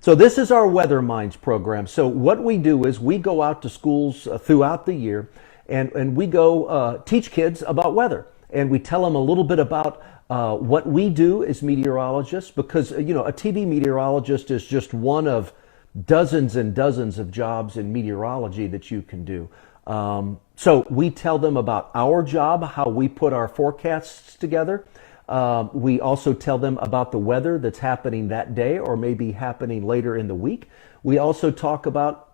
So this is our Weatherminds program. So what we do is we go out to schools throughout the year, and we go teach kids about weather. And we tell them a little bit about what we do as meteorologists, because a TV meteorologist is just one of dozens and dozens of jobs in meteorology that you can do. So we tell them about our job, how we put our forecasts together. We also tell them about the weather that's happening that day or maybe happening later in the week. We also talk about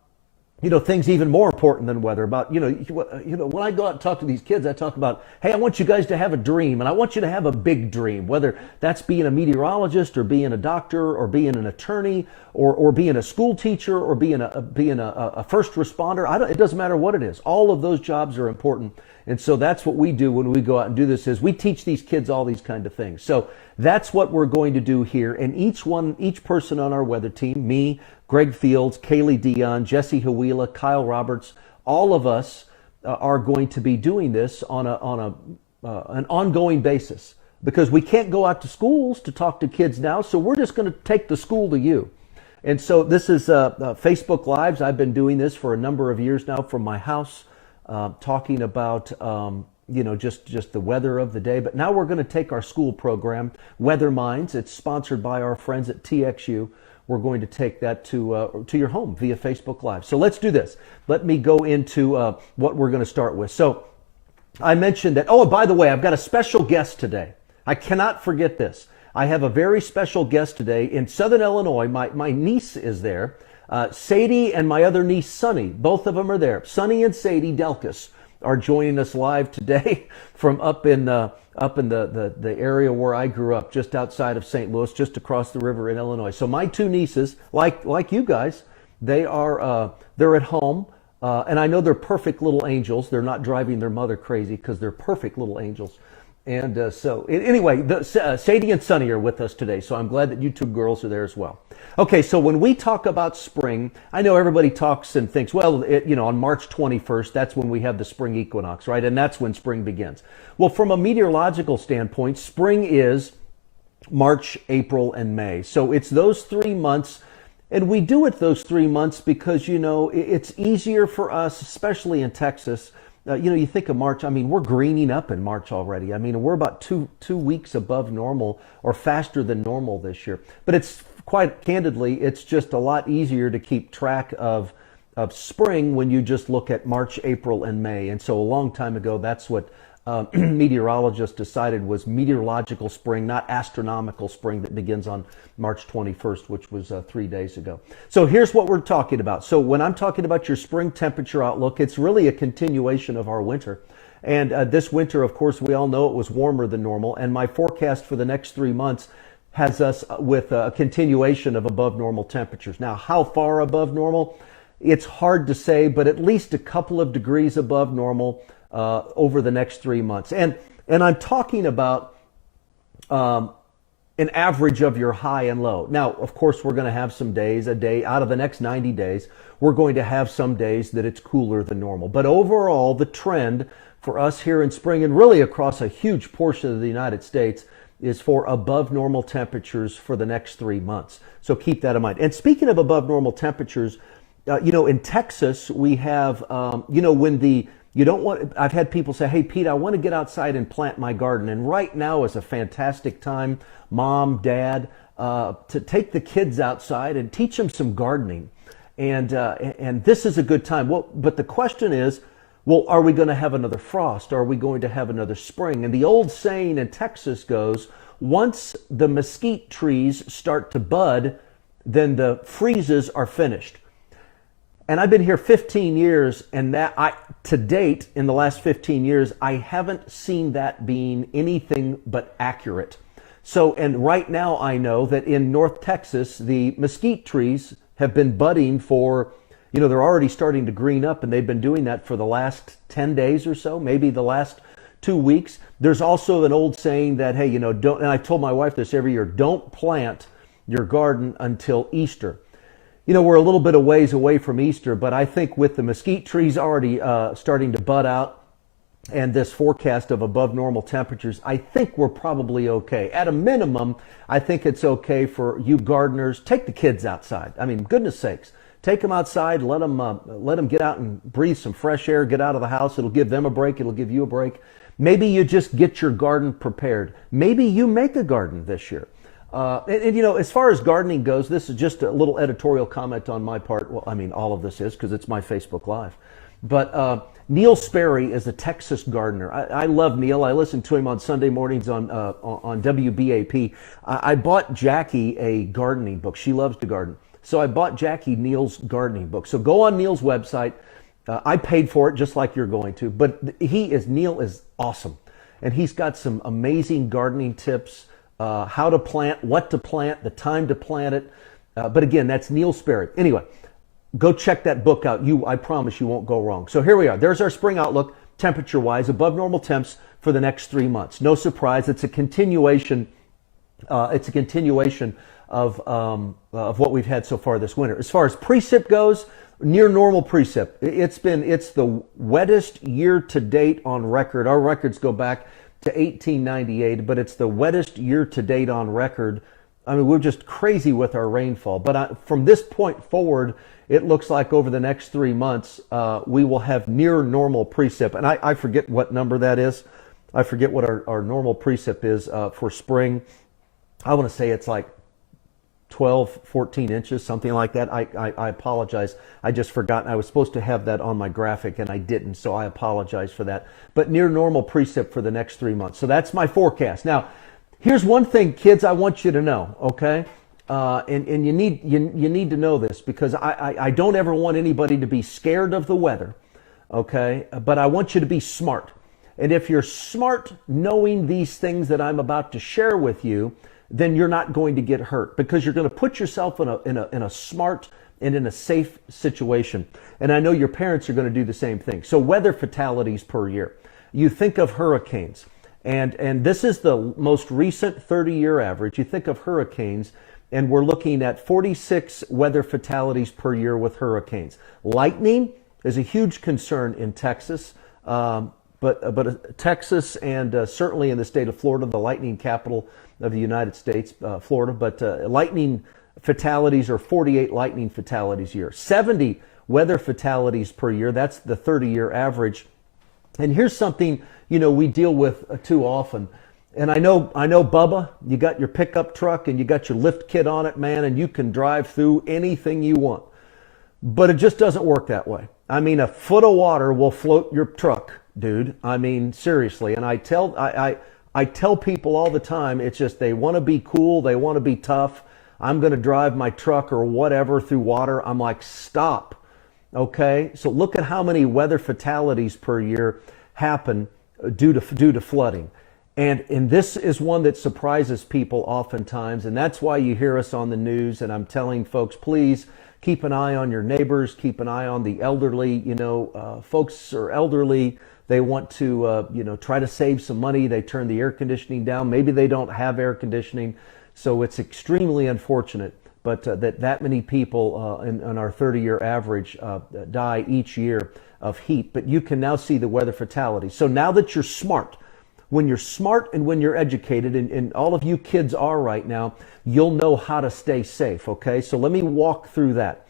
things even more important than weather. About when I go out and talk to these kids, I talk about, hey, I want you guys to have a dream, and I want you to have a big dream, whether that's being a meteorologist or being a doctor or being an attorney or being a school teacher or being a first responder. It doesn't matter what it is. All of those jobs are important, and so that's what we do when we go out and do this. Is we teach these kids all these kind of things. So that's what we're going to do here, and each person on our weather team, me, Greg Fields, Kaylee Dion, Jesse Huila, Kyle Roberts, all of us are going to be doing this on an ongoing basis, because we can't go out to schools to talk to kids now, so we're just going to take the school to you. And so this is Facebook Lives. I've been doing this for a number of years now from my house, talking about just the weather of the day. But now we're going to take our school program, Weatherminds. It's sponsored by our friends at TXU. We're going to take that to your home via Facebook Live. So let's do this. Let me go into what we're going to start with. So I mentioned that, oh, by the way, I've got a special guest today. I cannot forget this. I have a very special guest today in Southern Illinois. My niece is there. Sadie and my other niece, Sunny, both of them are there. Sunny and Sadie Delkus are joining us live today from up in the area where I grew up, just outside of St. Louis, just across the river in Illinois. So my two nieces, like you guys, they're at home, and I know they're perfect little angels. They're not driving their mother crazy, because they're perfect little angels. And so anyway, Sadie and Sunny are with us today, so I'm glad that you two girls are there as well. Okay, so when we talk about spring, I know everybody talks and thinks, well, on March 21st, that's when we have the spring equinox, right? And that's when spring begins. Well, from a meteorological standpoint, spring is March, April, and May. So it's those 3 months, and we do it those 3 months because, it's easier for us, especially in Texas. You think of March, we're greening up in March already. We're about two weeks above normal, or faster than normal this year. But it's quite candidly, it's just a lot easier to keep track of spring when you just look at March, April, and May. And so a long time ago, that's what meteorologists decided was meteorological spring, not astronomical spring, that begins on March 21st, which was 3 days ago. So here's what we're talking about. So when I'm talking about your spring temperature outlook, it's really a continuation of our winter. And this winter, of course, we all know it was warmer than normal. And my forecast for the next 3 months has us with a continuation of above normal temperatures. Now, how far above normal? It's hard to say, but at least a couple of degrees above normal over the next 3 months. And I'm talking about an average of your high and low. Now, of course, we're going to have some days, a day out of the next 90 days, we're going to have some days that it's cooler than normal. But overall, the trend for us here in spring, and really across a huge portion of the United States, is for above normal temperatures for the next 3 months. So keep that in mind. And speaking of above normal temperatures, in Texas, we have, I've had people say, hey, Pete, I want to get outside and plant my garden. And right now is a fantastic time, mom, dad, to take the kids outside and teach them some gardening. And this is a good time. Well, but the question is, well, are we going to have another frost? Are we going to have another spring? And the old saying in Texas goes, once the mesquite trees start to bud, then the freezes are finished. And I've been here 15 years, and to date, in the last 15 years, I haven't seen that being anything but accurate. So, and right now I know that in North Texas, the mesquite trees have been budding for, they're already starting to green up, and they've been doing that for the last 10 days or so, maybe the last 2 weeks. There's also an old saying that, hey, don't, and I told my wife this every year, don't plant your garden until Easter. We're a little bit of ways away from Easter, but I think with the mesquite trees already starting to bud out, and this forecast of above normal temperatures, I think we're probably okay. At a minimum, I think it's okay for you gardeners. Take the kids outside. I mean, goodness sakes, take them outside. Let them get out and breathe some fresh air. Get out of the house. It'll give them a break. It'll give you a break. Maybe you just get your garden prepared. Maybe you make a garden this year. And you know, as far as gardening goes, this is just a little editorial comment on my part. Well, I mean, all of this is because it's my Facebook Live. But Neil Sperry is a Texas gardener. I love Neil. I listen to him on Sunday mornings on WBAP. I bought Jackie a gardening book. She loves to garden. So I bought Jackie Neil's gardening book. So go on Neil's website. I paid for it just like you're going to. But Neil is awesome. And he's got some amazing gardening tips, how to plant, what to plant, the time to plant it. But again, that's Neil Sperry. Anyway, go check that book out. I promise you won't go wrong. So here we are. There's our spring outlook, temperature-wise, above normal temps for the next 3 months. No surprise. It's a continuation. Of what we've had so far this winter. As far as precip goes, near normal precip. It's the wettest year to date on record. Our records go back to 1898, but it's the wettest year to date on record. I mean, we're just crazy with our rainfall. But from this point forward, it looks like over the next 3 months, we will have near normal precip. And I forget what number that is. I forget what our normal precip is for spring. I want to say it's like 12, 14 inches, something like that. I apologize. I just forgot. I was supposed to have that on my graphic and I didn't, so I apologize for that. But near normal precip for the next 3 months. So that's my forecast. Now, here's one thing, kids, I want you to know, okay? And you need to know this because I don't ever want anybody to be scared of the weather, okay? But I want you to be smart. And if you're smart knowing these things that I'm about to share with you, then you're not going to get hurt because you're going to put yourself in a smart and in a safe situation. And I know your parents are going to do the same thing. So weather fatalities per year. You think of hurricanes, and this is the most recent 30-year average. You think of hurricanes, and we're looking at 46 weather fatalities per year with hurricanes. Lightning is a huge concern in Texas. But Texas and certainly in the state of Florida, the lightning capital of the United States, Florida. But lightning fatalities are 48 lightning fatalities a year. 70 weather fatalities per year. That's the 30-year average. And here's something, we deal with too often. And I know, Bubba, you got your pickup truck and you got your lift kit on it, man, and you can drive through anything you want. But it just doesn't work that way. I mean, a foot of water will float your truck, dude. I mean, seriously. And I tell people all the time, it's just they want to be cool, they want to be tough. I'm going to drive my truck or whatever through water. I'm like, stop. Okay? So look at how many weather fatalities per year happen due to flooding. And this is one that surprises people oftentimes, and that's why you hear us on the news. And I'm telling folks, please keep an eye on your neighbors, keep an eye on the elderly. Folks are elderly. They want to, try to save some money. They turn the air conditioning down. Maybe they don't have air conditioning. So it's extremely unfortunate, but that many people in our 30-year average die each year of heat. But you can now see the weather fatalities. So now that you're smart, when you're smart and when you're educated, and all of you kids are right now, you'll know how to stay safe, okay? So let me walk through that.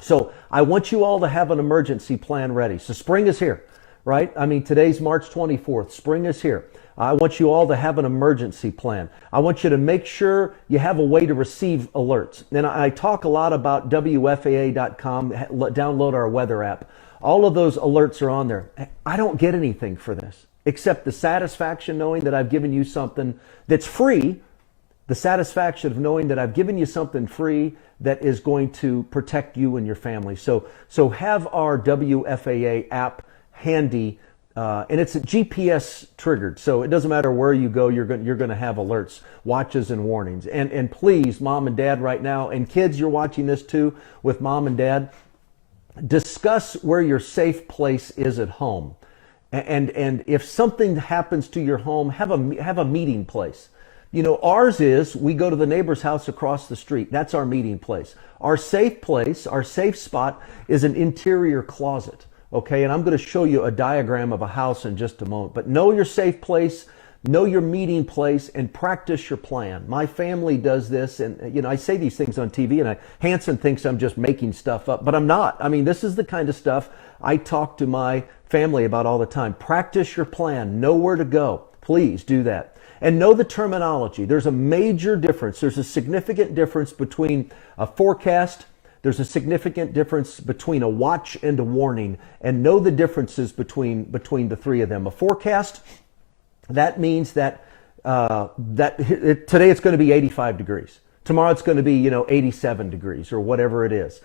So I want you all to have an emergency plan ready. So spring is here, right? I mean, today's March 24th. Spring is here. I want you all to have an emergency plan. I want you to make sure you have a way to receive alerts. And I talk a lot about WFAA.com, download our weather app. All of those alerts are on there. I don't get anything for this, except the satisfaction knowing that I've given you something that's free, the satisfaction of knowing that I've given you something free that is going to protect you and your family. So have our WFAA app handy, and it's GPS triggered, so it doesn't matter where you go, you're going to have alerts, watches, and warnings. And please, mom and dad right now, and kids, you're watching this too with mom and dad, discuss where your safe place is at home. And if something happens to your home, have a meeting place. Ours is, we go to the neighbor's house across the street. That's our meeting place. Our safe place, our safe spot is an interior closet. Okay, and I'm going to show you a diagram of a house in just a moment. But know your safe place, know your meeting place, and practice your plan. My family does this, and I say these things on TV, and Hanson thinks I'm just making stuff up, but I'm not. I mean, this is the kind of stuff I talk to my family about all the time. Practice your plan, know where to go. Please do that. And know the terminology. There's a major difference. There's a significant difference between a forecast. There's a significant difference between a watch and a warning. And know the differences between the three of them. A forecast, that means that today it's going to be 85 degrees. Tomorrow it's going to be 87 degrees or whatever it is.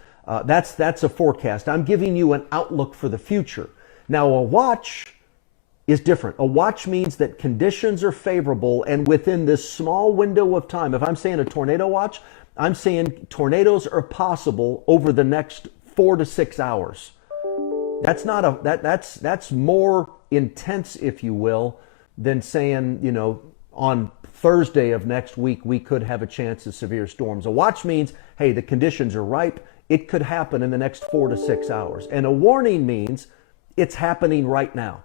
That's a forecast. I'm giving you an outlook for the future. Now a watch is different. A watch means that conditions are favorable, and within this small window of time, if I'm saying a tornado watch, I'm saying tornadoes are possible over the next 4 to 6 hours. That's more intense, if you will, than saying, on Thursday of next week we could have a chance of severe storms. A watch means, hey, the conditions are ripe. It could happen in the next 4 to 6 hours. And a warning means it's happening right now.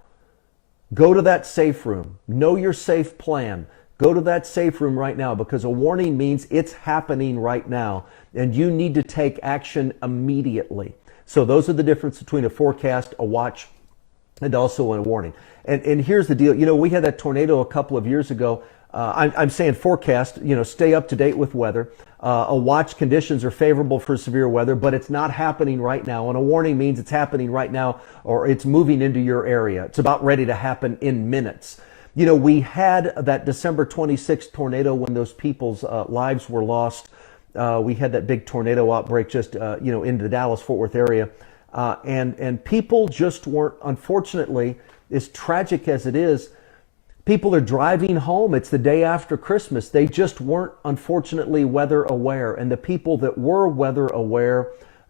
Go to that safe room. Know your safe plan. Go to that safe room right now, because a warning means it's happening right now and you need to take action immediately. So those are the difference between a forecast, a watch, and also a warning. And here's the deal. We had that tornado a couple of years ago. I'm saying forecast, stay up to date with weather. A watch, conditions are favorable for severe weather, but it's not happening right now. And a warning means it's happening right now, or it's moving into your area. It's about ready to happen in minutes. We had that December 26th tornado when those people's lives were lost. We had that big tornado outbreak just, into the Dallas-Fort Worth area. And people just weren't, unfortunately, as tragic as it is, people are driving home. It's the day after Christmas. They just weren't, unfortunately, weather aware. And the people that were weather aware,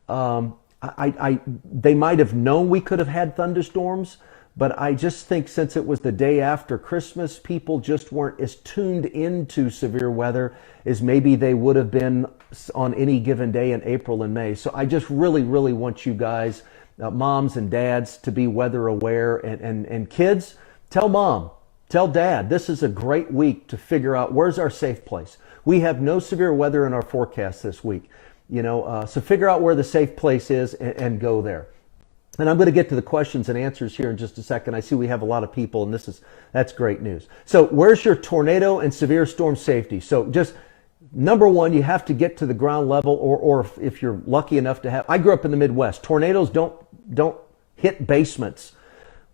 they might have known we could have had thunderstorms, but I just think since it was the day after Christmas, people just weren't as tuned into severe weather as maybe they would have been on any given day in April and May. So I just really, really want you guys, moms and dads, to be weather aware. And kids, tell mom, tell dad, this is a great week to figure out where's our safe place. We have no severe weather in our forecast this week, so figure out where the safe place is and go there. And I'm going to get to the questions and answers here in just a second. I see we have a lot of people, and that's great news. So where's your tornado and severe storm safety? So just number one, you have to get to the ground level, or if you're lucky enough to have, I grew up in the Midwest. Tornadoes don't hit basements.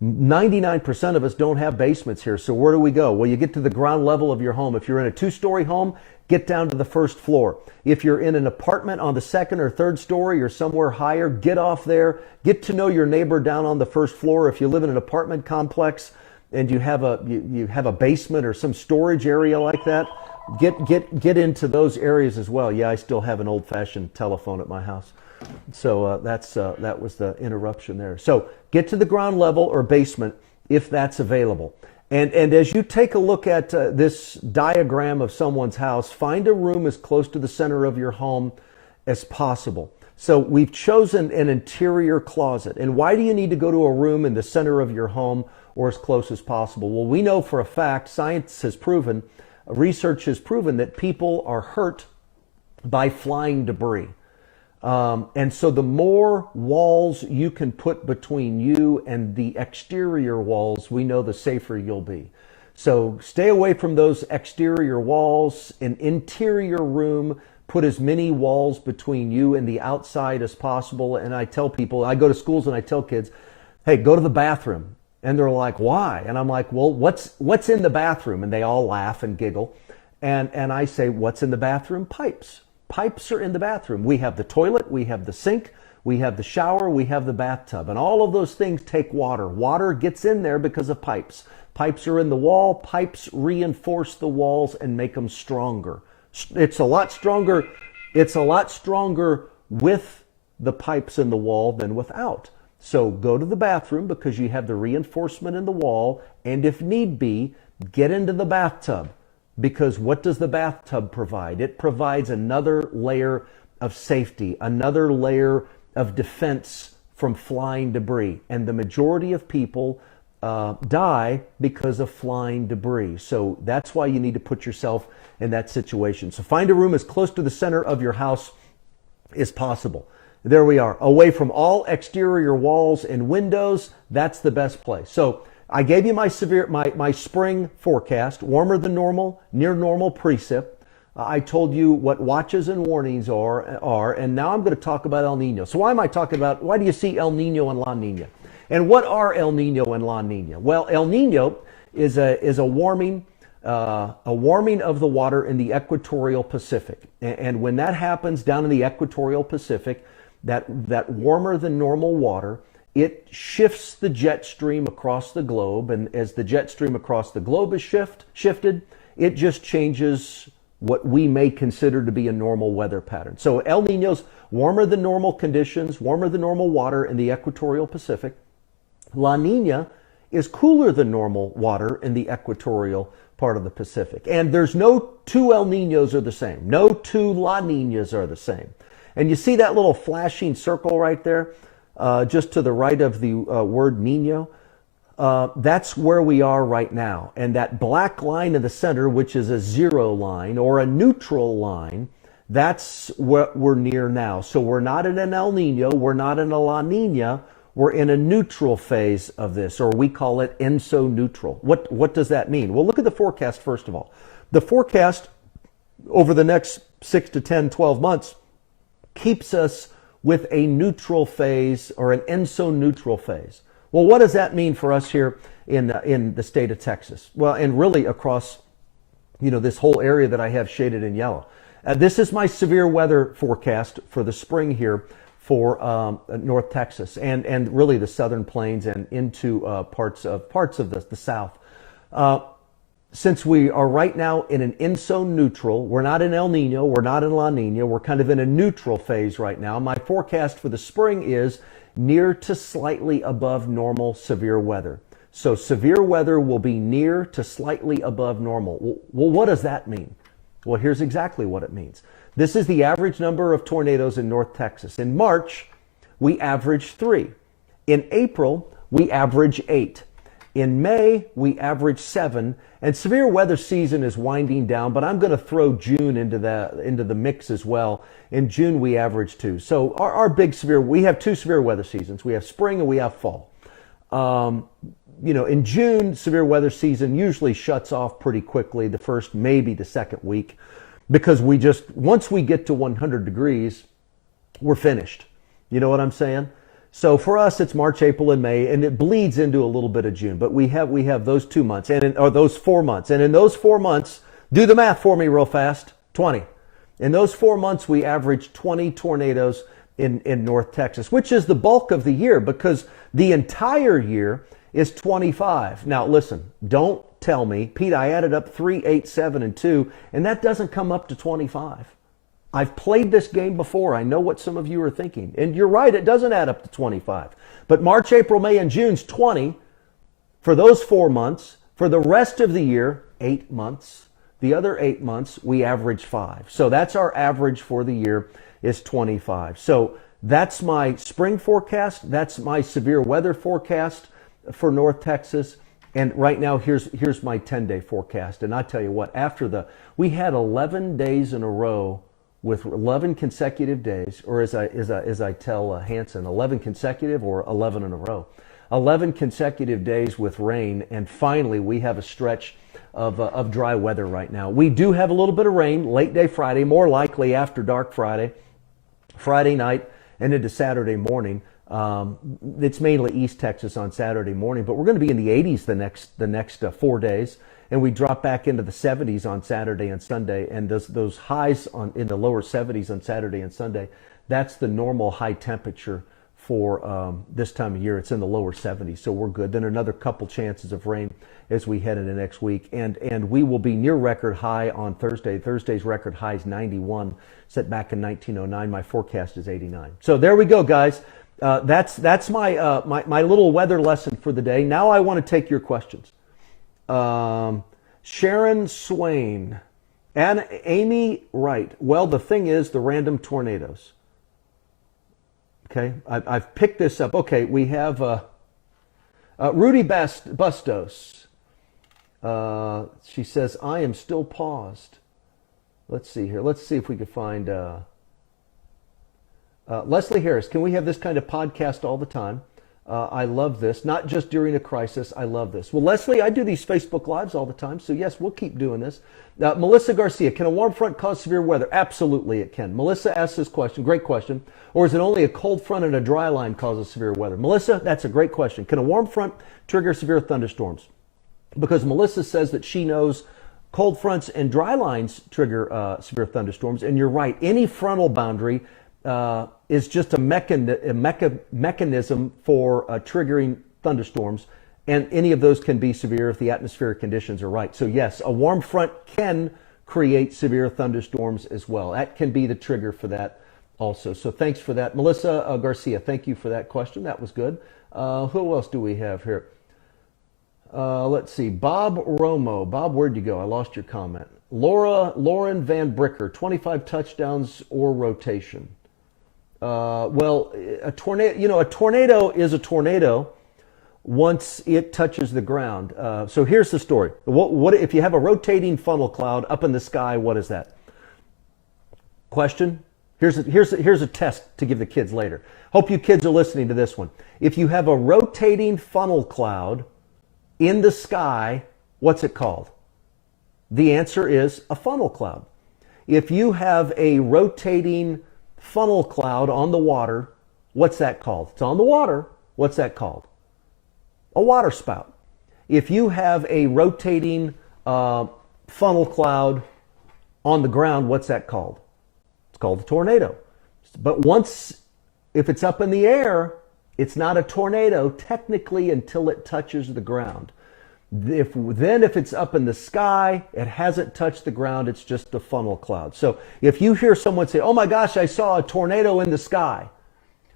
99% of us don't have basements here. So where do we go? Well, you get to the ground level of your home. If you're in a 2-story home, get down to the first floor. If you're in an apartment on the 2nd or 3rd story or somewhere higher, get off there. Get to know your neighbor down on the first floor. If you live in an apartment complex and you have a basement or some storage area like that, get into those areas as well. Yeah, I still have an old-fashioned telephone at my house. So that was the interruption there. So get to the ground level or basement if that's available. And as you take a look at this diagram of someone's house, find a room as close to the center of your home as possible. So we've chosen an interior closet. And why do you need to go to a room in the center of your home or as close as possible? Well, we know for a fact, science has proven, research has proven that people are hurt by flying debris. And so the more walls you can put between you and the exterior walls, we know the safer you'll be. So stay away from those exterior walls. An interior room, put as many walls between you and the outside as possible. And I tell people, I go to schools and I tell kids, hey, go to the bathroom. And they're like, why? And I'm like, well, what's in the bathroom? And they all laugh and giggle. And I say, what's in the bathroom? Pipes. Pipes are in the bathroom. We have the toilet, we have the sink, we have the shower, we have the bathtub. And all of those things take water. Water gets in there because of pipes. Pipes are in the wall. Pipes reinforce the walls and make them stronger. It's a lot stronger with the pipes in the wall than without. So go to the bathroom because you have the reinforcement in the wall, and if need be, get into the bathtub. Because what does the bathtub provide? It provides another layer of safety, another layer of defense from flying debris, and the majority of people die because of flying debris. So that's why you need to put yourself in that situation. So find a room as close to the center of your house as possible. There we are, away from all exterior walls and windows. That's the best place. So I gave you my spring forecast: warmer than normal, near normal precip. I told you what watches and warnings are, and now I'm going to talk about El Nino. So why do you see El Nino and La Nina? And what are El Nino and La Nina? Well, El Nino is a warming of the water in the equatorial Pacific. And when that happens down in the equatorial Pacific, that warmer than normal water, it shifts the jet stream across the globe. And as the jet stream across the globe is shifted, it just changes what we may consider to be a normal weather pattern. So El Nino's warmer than normal conditions, warmer than normal water in the equatorial Pacific. La Nina is cooler than normal water in the equatorial part of the Pacific. And there's no two El Ninos are the same. No two La Ninas are the same. And you see that little flashing circle right there, just to the right of the word Nino? That's where we are right now. And that black line in the center, which is a zero line or a neutral line, that's what we're near now. So we're not in an El Nino, we're not in a La Nina, we're in a neutral phase of this, or we call it ENSO neutral. What does that mean? Well, look at the forecast first of all. The forecast over the next 6 to 10, 12 months keeps us with a neutral phase or an ENSO neutral phase. Well, what does that mean for us here in the state of Texas? Well, and really across, this whole area that I have shaded in yellow. This is my severe weather forecast for the spring here for North Texas and really the southern plains and into parts of the south. Since we are right now in an ENSO neutral, we're not in El Nino, we're not in La Nina, we're kind of in a neutral phase right now. My forecast for the spring is near to slightly above normal severe weather. So severe weather will be near to slightly above normal. Well, what does that mean? Well, here's exactly what it means. This is the average number of tornadoes in North Texas. In March, we average 3. In April, we average 8. In May, we average 7. And severe weather season is winding down, but I'm going to throw June into the mix as well. In June, we average 2. So our big we have 2 severe weather seasons. We have spring and we have fall. In June, severe weather season usually shuts off pretty quickly, the first, maybe the second week, because once we get to 100 degrees, we're finished. You know what I'm saying? So for us, it's March, April, and May, and it bleeds into a little bit of June. But we have those 2 months, or those 4 months. And in those 4 months, do the math for me real fast, 20. In those 4 months, we average 20 tornadoes in North Texas, which is the bulk of the year because the entire year is 25. Now, listen, don't tell me, Pete, I added up 3, 8, 7, and 2, and that doesn't come up to 25. I've played this game before. I know what some of you are thinking. And you're right, it doesn't add up to 25. But March, April, May, and June's 20 for those 4 months. For the rest of the year, 8 months. The other 8 months, we average 5. So that's our average for the year is 25. So that's my spring forecast. That's my severe weather forecast for North Texas. And right now, here's my 10-day forecast. And I tell you what, we had 11 days in a row with 11 consecutive days, or as I tell Hanson, 11 consecutive or 11 in a row. 11 consecutive days with rain, and finally we have a stretch of dry weather right now. We do have a little bit of rain late day Friday, more likely after dark Friday night, and into Saturday morning. It's mainly East Texas on Saturday morning, but we're going to be in the 80s the next 4 days. And we drop back into the 70s on Saturday and Sunday, and those highs in the lower 70s on Saturday and Sunday, that's the normal high temperature for this time of year. It's in the lower 70s, so we're good. Then another couple chances of rain as we head into next week, and we will be near record high on Thursday. Thursday's record high is 91, set back in 1909. My forecast is 89. So there we go, guys. That's my little weather lesson for the day. Now I want to take your questions. Sharon Swain and Amy Wright. Well, the thing is the random tornadoes. Okay, I've picked this up. Okay, we have Rudy Bustos. She says, I am still paused. Let's see here. Let's see if we can find Leslie Harris. Can we have this kind of podcast all the time? I love this, not just during a crisis. I love this. Well, Leslie, I do these Facebook Lives all the time, so yes, we'll keep doing this. Melissa Garcia, can a warm front cause severe weather? Absolutely it can. Melissa asked this question, great question. Or is it only a cold front and a dry line causes severe weather? Melissa, that's a great question. Can a warm front trigger severe thunderstorms? Because Melissa says that she knows cold fronts and dry lines trigger severe thunderstorms, and you're right. Any frontal boundary is just a mechanism for triggering thunderstorms, and any of those can be severe if the atmospheric conditions are right. So yes, a warm front can create severe thunderstorms as well. That can be the trigger for that also. So thanks for that. Melissa Garcia, thank you for that question. That was good. Who else do we have here? Let's see. Bob Romo. Bob, where'd you go? I lost your comment. Lauren Van Bricker, 25 touchdowns or rotation. Well, a tornado is a tornado once it touches the ground. So here's the story. What if you have a rotating funnel cloud up in the sky? What is that? Question? Here's a test to give the kids later. Hope you kids are listening to this one. If you have a rotating funnel cloud in the sky, what's it called? The answer is a funnel cloud. If you have a rotating funnel cloud on the water, what's that called? It's on the water. What's that called? A water spout. If you have a rotating funnel cloud on the ground, what's that called? It's called a tornado. But if it's up in the air, it's not a tornado technically until it touches the ground. If it's up in the sky, it hasn't touched the ground, it's just a funnel cloud. So if you hear someone say, oh my gosh, I saw a tornado in the sky.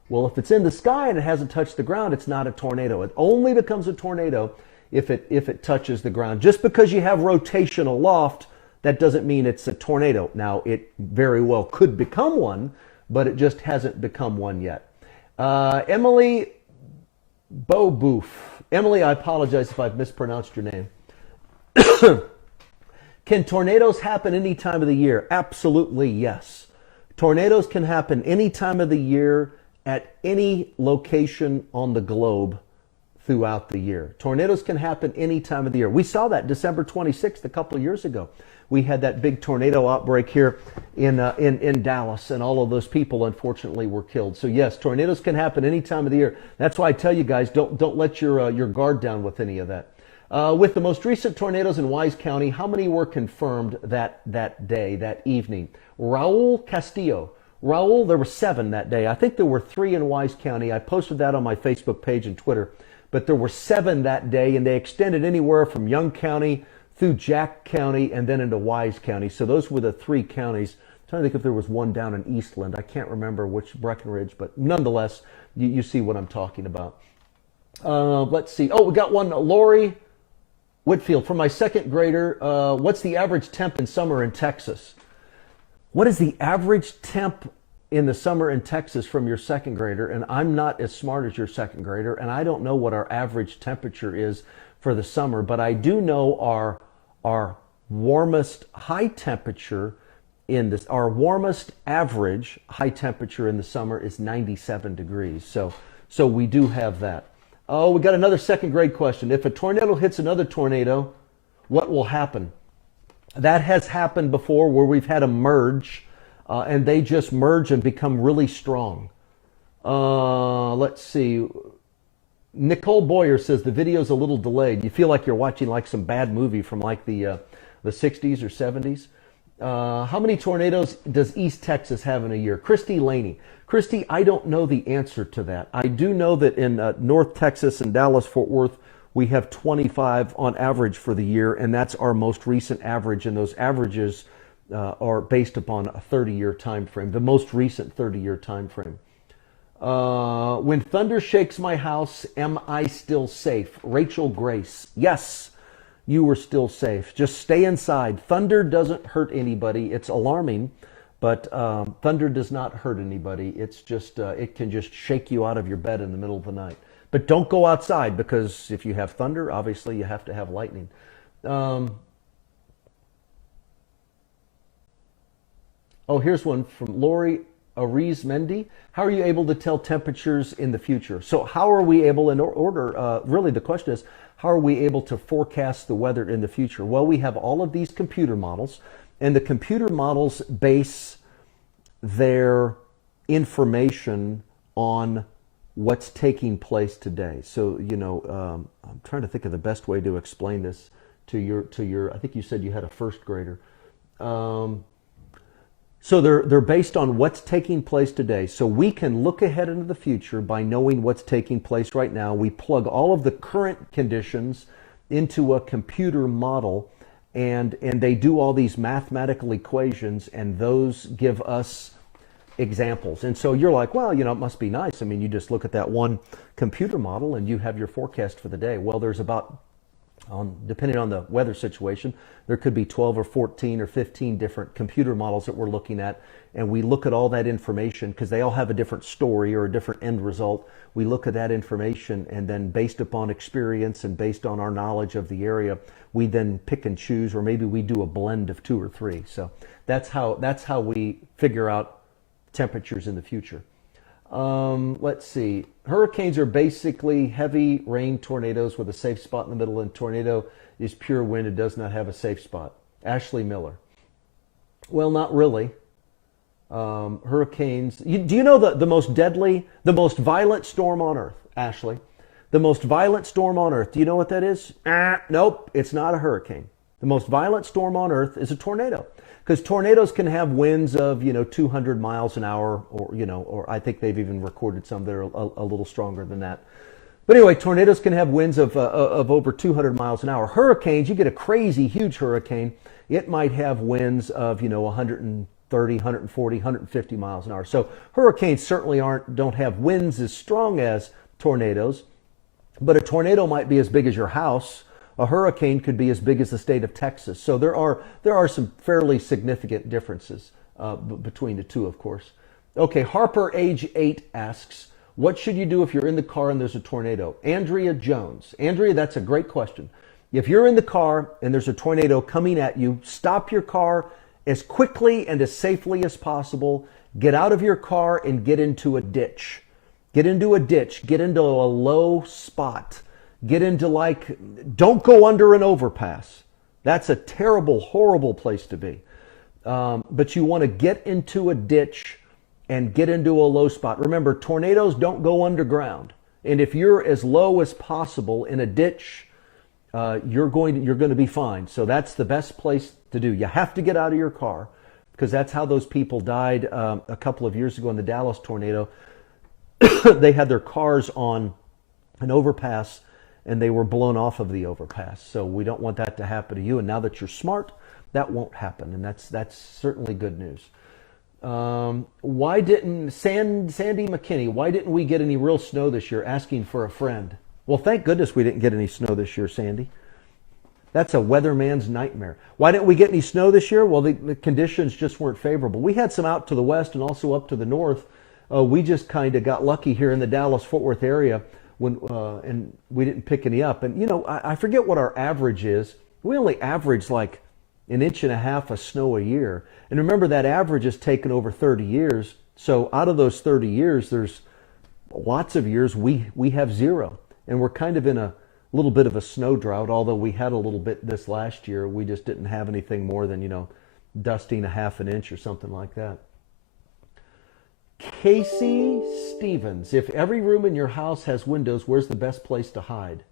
Well, if it's in the sky and it hasn't touched the ground, it's not a tornado. It only becomes a tornado if it touches the ground. Just because you have rotation aloft, that doesn't mean it's a tornado. Now, it very well could become one, but it just hasn't become one yet. Emily Boboof. Emily, I apologize if I've mispronounced your name. Can tornadoes happen any time of the year? Absolutely, yes. Tornadoes can happen any time of the year at any location on the globe throughout the year. Tornadoes can happen any time of the year. We saw that December 26th a couple of years ago. We had that big tornado outbreak here in Dallas, and all of those people, unfortunately, were killed. So yes, tornadoes can happen any time of the year. That's why I tell you guys, don't let your guard down with any of that. With the most recent tornadoes in Wise County, how many were confirmed that day, that evening? Raul Castillo. Raul, there were 7 that day. I think there were 3 in Wise County. I posted that on my Facebook page and Twitter. But there were 7 that day, and they extended anywhere from Young County through Jack County and then into Wise County. So those were the 3 counties. I'm trying to think if there was one down in Eastland. I can't remember which, Breckenridge, but nonetheless, you see what I'm talking about. Let's see. Oh, we got one. Lori Whitfield, for my second grader, what's the average temp in summer in Texas? What is the average temp in the summer in Texas from your second grader? And I'm not as smart as your second grader, and I don't know what our average temperature is for the summer, but I do know our warmest high temperature our warmest average high temperature in the summer is 97 degrees. So we do have that. Oh, we got another second grade question. If a tornado hits another tornado, what will happen? That has happened before, where we've had a merge, and they just merge and become really strong. Let's see. Nicole Boyer says the video's a little delayed. You feel like you're watching like some bad movie from like the 60s or 70s. How many tornadoes does East Texas have in a year? Christy Laney. Christy, I don't know the answer to that. I do know that in North Texas and Dallas-Fort Worth, we have 25 on average for the year, and that's our most recent average, and those averages are based upon a 30-year time frame, the most recent 30-year time frame. When thunder shakes my house, am I still safe? Rachel Grace. Yes, you are still safe. Just stay inside. Thunder doesn't hurt anybody. It's alarming, But thunder does not hurt anybody. It's just it can just shake you out of your bed in the middle of the night. But don't go outside, because if you have thunder, obviously you have to have lightning. Oh, here's one from Lori Ariz Mendy. How are you able to tell temperatures in the future? So how are we able, in order, really the question is, how are we able to forecast the weather in the future? Well, we have all of these computer models, and the computer models base their information on what's taking place today. So, I'm trying to think of the best way to explain this to your, I think you said you had a first grader. So they're based on what's taking place today. So we can look ahead into the future by knowing what's taking place right now. We plug all of the current conditions into a computer model, and they do all these mathematical equations, and those give us examples. And so you're like, well, it must be nice. I mean, you just look at that one computer model and you have your forecast for the day. Well, there's about, depending on the weather situation, there could be 12 or 14 or 15 different computer models that we're looking at, and we look at all that information because they all have a different story or a different end result. We look at that information, and then based upon experience and based on our knowledge of the area, we then pick and choose, or maybe we do a blend of 2 or 3. So that's how we figure out temperatures in the future. Let's see. Hurricanes are basically heavy rain tornadoes with a safe spot in the middle, and tornado is pure wind. It does not have a safe spot. Ashley Miller. Well, not really. Hurricanes. Do you know the most deadly, the most violent storm on Earth, Ashley? The most violent storm on Earth. Do you know what that is? Nope, it's not a hurricane. The most violent storm on Earth is a tornado. Because tornadoes can have winds of 200 miles an hour, or I think they've even recorded some that are a little stronger than that. But anyway, tornadoes can have winds of over 200 miles an hour. Hurricanes, you get a crazy huge hurricane, it might have winds of 130, 140, 150 miles an hour. So hurricanes certainly don't have winds as strong as tornadoes, but a tornado might be as big as your house. A hurricane could be as big as the state of Texas. So there are some fairly significant differences between the two, of course. Okay, Harper, age 8, asks, what should you do if you're in the car and there's a tornado? Andrea Jones. Andrea, that's a great question. If you're in the car and there's a tornado coming at you, stop your car as quickly and as safely as possible. Get out of your car and get into a ditch. Get into a ditch. Get into a low spot. Get into don't go under an overpass. That's a terrible, horrible place to be. But you want to get into a ditch and get into a low spot. Remember, tornadoes don't go underground. And if you're as low as possible in a ditch, you're going to be fine. So that's the best place to do. You have to get out of your car, because that's how those people died a couple of years ago in the Dallas tornado. They had their cars on an overpass, and they were blown off of the overpass. So we don't want that to happen to you. And now that you're smart, that won't happen. And that's certainly good news. Why didn't Sandy McKinney, why didn't we get any real snow this year? Asking for a friend. Well, thank goodness we didn't get any snow this year, Sandy. That's a weatherman's nightmare. Why didn't we get any snow this year? Well, the conditions just weren't favorable. We had some out to the west and also up to the north. We just kind of got lucky here in the Dallas-Fort Worth area, and we didn't pick any up. And I forget what our average is. We only average like 1.5 inches of snow a year. And remember, that average is taken over 30 years. So out of those 30 years, there's lots of years we have 0. And we're kind of in a little bit of a snow drought, although we had a little bit this last year. We just didn't have anything more than, dusting 1/2 inch or something like that. Casey Stevens, if every room in your house has windows, where's the best place to hide?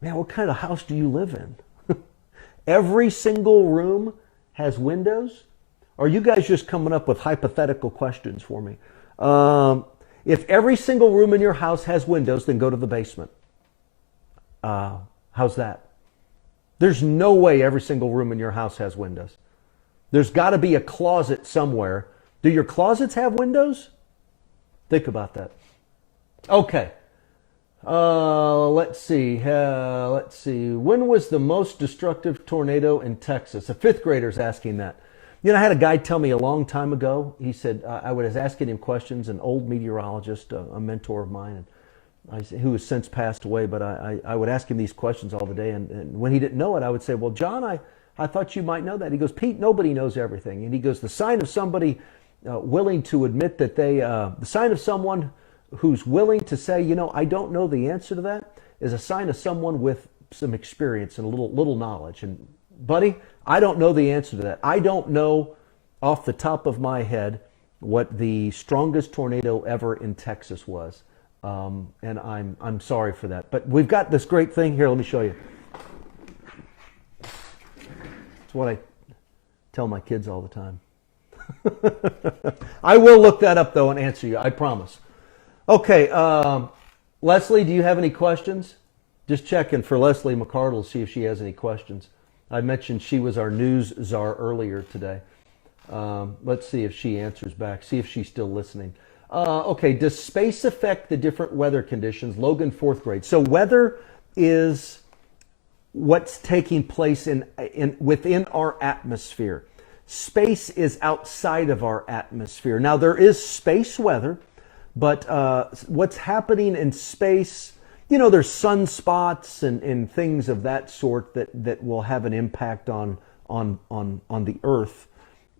Man, what kind of house do you live in? Every single room has windows? Or are you guys just coming up with hypothetical questions for me? If every single room in your house has windows, then go to the basement. How's that? There's no way every single room in your house has windows. There's got to be a closet somewhere. Do your closets have windows? Think about that. Okay. Let's see. When was the most destructive tornado in Texas? A 5th grader's asking that. You know, I had a guy tell me a long time ago, he said, I was asking him questions, an old meteorologist, a mentor of mine, and who has since passed away, but I would ask him these questions all the day, and when he didn't know it, I would say, well, John, I thought you might know that. He goes, Pete, nobody knows everything. And he goes, the sign of somebody willing to admit that the sign of someone who's willing to say, you know, I don't know the answer to that, is a sign of someone with some experience and a little knowledge. And buddy, I don't know the answer to that. I don't know off the top of my head what the strongest tornado ever in Texas was. And I'm sorry for that. But we've got this great thing here. Let me show you. It's what I tell my kids all the time. I will look that up, though, and answer you. I promise. Okay. Leslie, do you have any questions? Just checking for Leslie McCardle to see if she has any questions. I mentioned she was our news czar earlier today. Let's see if she answers back. See if she's still listening. Okay, does space affect the different weather conditions? Logan, 4th grade. So weather is what's taking place within our atmosphere. Space is outside of our atmosphere. Now, there is space weather, but what's happening in space, you know, there's sunspots and things of that sort that will have an impact on the Earth.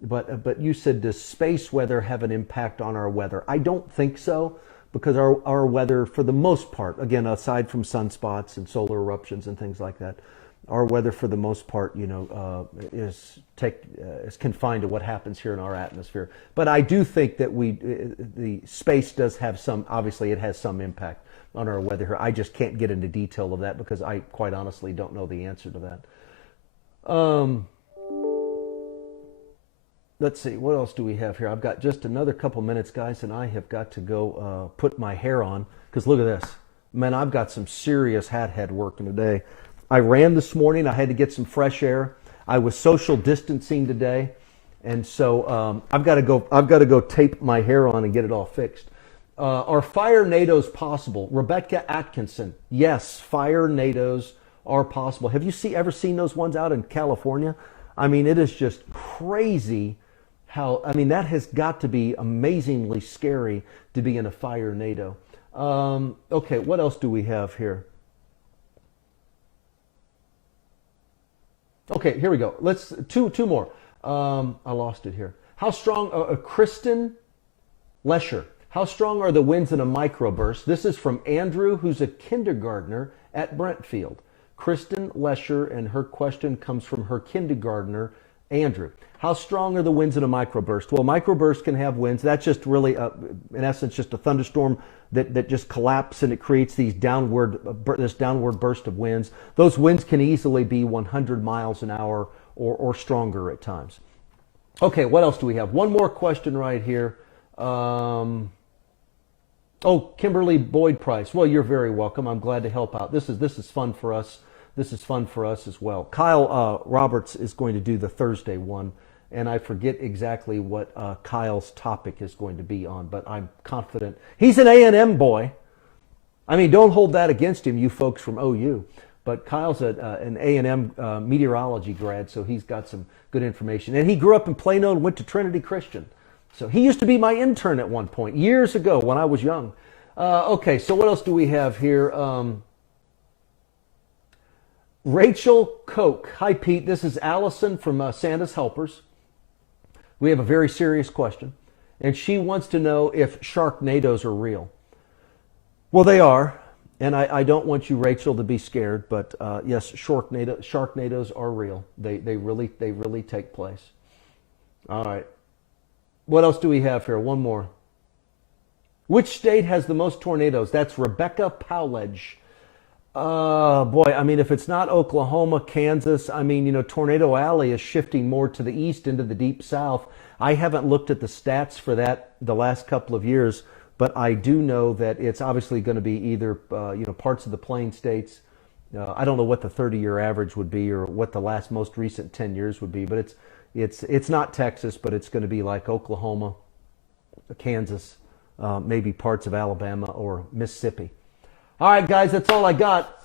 But you said, does space weather have an impact on our weather? I don't think so, because our weather, for the most part, again, aside from sunspots and solar eruptions and things like that, our weather, for the most part, you know, is confined to what happens here in our atmosphere. But I do think that the space does have some. Obviously, it has some impact on our weather here. I just can't get into detail of that because I quite honestly don't know the answer to that. Let's see, what else do we have here? I've got just another couple minutes, guys, and I have got to go put my hair on, because look at this. Man, I've got some serious hat head working today. I ran this morning. I had to get some fresh air. I was social distancing today, and so I've got to go tape my hair on and get it all fixed. Are fire nados possible? Rebecca Atkinson, yes, fire nados are possible. Have you ever seen those ones out in California? I mean, it is just crazy how, I mean, that has got to be amazingly scary to be in a fire NATO. Okay, what else do we have here? Okay, here we go. Let's two more. I lost it here. How strong? Kristen Lesher. How strong are the winds in a microburst? This is from Andrew, who's a kindergartner at Brentfield. Kristen Lesher, and her question comes from her kindergartner, Andrew. How strong are the winds in a microburst? Well, microburst can have winds. That's just really, in essence, just a thunderstorm that just collapses, and it creates this downward burst of winds. Those winds can easily be 100 miles an hour or stronger at times. Okay, what else do we have? One more question right here. Oh, Kimberly Boyd Price. Well, you're very welcome. I'm glad to help out. This is fun for us. This is fun for us as well. Kyle Roberts is going to do the Thursday one, and I forget exactly what Kyle's topic is going to be on, but I'm confident. He's an A&M boy. I mean, don't hold that against him, you folks from OU. But Kyle's an A&M meteorology grad, so he's got some good information. And he grew up in Plano and went to Trinity Christian. So he used to be my intern at one point, years ago when I was young. Okay, so what else do we have here? Rachel Koch. Hi, Pete. This is Allison from Santa's Helpers. We have a very serious question, and she wants to know if sharknadoes are real. Well, they are, and I don't want you, Rachel, to be scared, but yes, sharknadoes are real. They really take place. All right. What else do we have here? One more. Which state has the most tornadoes? That's Rebecca Powledge. Boy, I mean, if it's not Oklahoma, Kansas, I mean, you know, Tornado Alley is shifting more to the east into the deep south. I haven't looked at the stats for that the last couple of years, but I do know that it's obviously going to be either, you know, parts of the Plain States. I don't know what the 30-year average would be or what the most recent 10 years would be, but it's not Texas, but it's going to be like Oklahoma, Kansas, maybe parts of Alabama or Mississippi. All right, guys, that's all I got.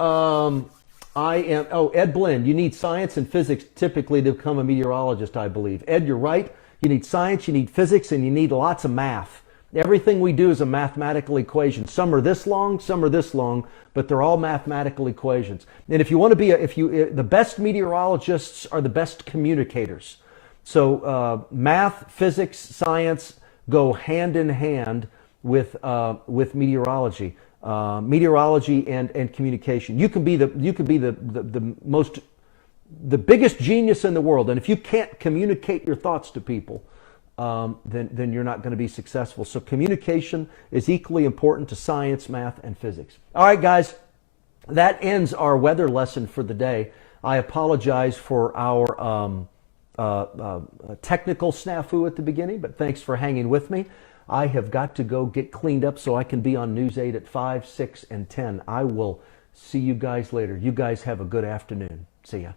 Ed Blinn, you need science and physics typically to become a meteorologist, I believe. Ed, you're right. You need science, you need physics, and you need lots of math. Everything we do is a mathematical equation. Some are this long, but they're all mathematical equations. And if you want to be, the best meteorologists are the best communicators. So math, physics, science go hand in hand with meteorology. Meteorology and communication. You can be the biggest genius in the world, and if you can't communicate your thoughts to people, then you're not going to be successful. So communication is equally important to science, math, and physics. All right, guys, that ends our weather lesson for the day. I apologize for our technical snafu at the beginning, but thanks for hanging with me. I have got to go get cleaned up so I can be on News 8 at 5, 6, and 10. I will see you guys later. You guys have a good afternoon. See ya.